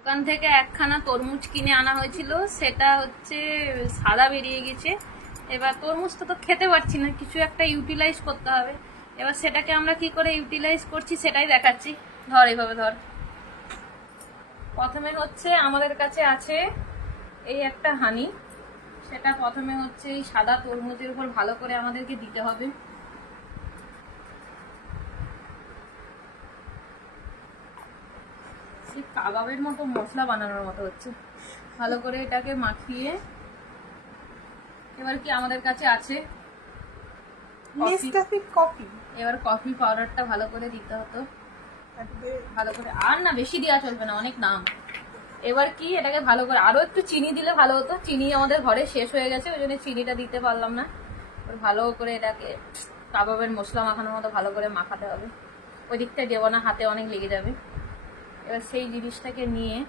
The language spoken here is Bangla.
দোকান থেকে একখানা তরমুজ কিনে আনা হয়েছিল, সেটা হচ্ছে সাদা বেরিয়ে গেছে। এবার তরমুজটা তো খেতে পারছি না, কিছু একটা ইউটিলাইজ করতে হবে। এবার সেটাকে আমরা কি করে ইউটিলাইজ করছি সেটাই দেখাচ্ছি। ধর, এইভাবে ধর। প্রথমে হচ্ছে আমাদের কাছে আছে এই একটা হানি, সেটা প্রথমে হচ্ছে এই সাদা তরমুজের উপর ভালো করে আমাদেরকে দিতে হবে। সেই কাবাবের মতো মশলা বানানোর মতো হচ্ছে। ভালো করে এটাকে মাখিয়ে এবার কি আমাদের কাছে আছে কফি। এবার কফি পাউডারটা ভালো করে দিতে হতো, ভালো করে। আর না, বেশি দেওয়া চলবে না, অনেক নাম। এবার কি এটাকে ভালো করে, আরো একটু চিনি দিলে ভালো হতো। চিনি আমাদের ঘরে শেষ হয়ে গেছে, ওই জন্য চিনিটা দিতে পারলাম না। ভালো করে এটাকে কাবাবের মশলা মাখানোর মতো ভালো করে মাখাতে হবে। ওই দিকটা দেবো না, হাতে অনেক লেগে যাবে। এবার সেই জিনিসটাকে নিয়ে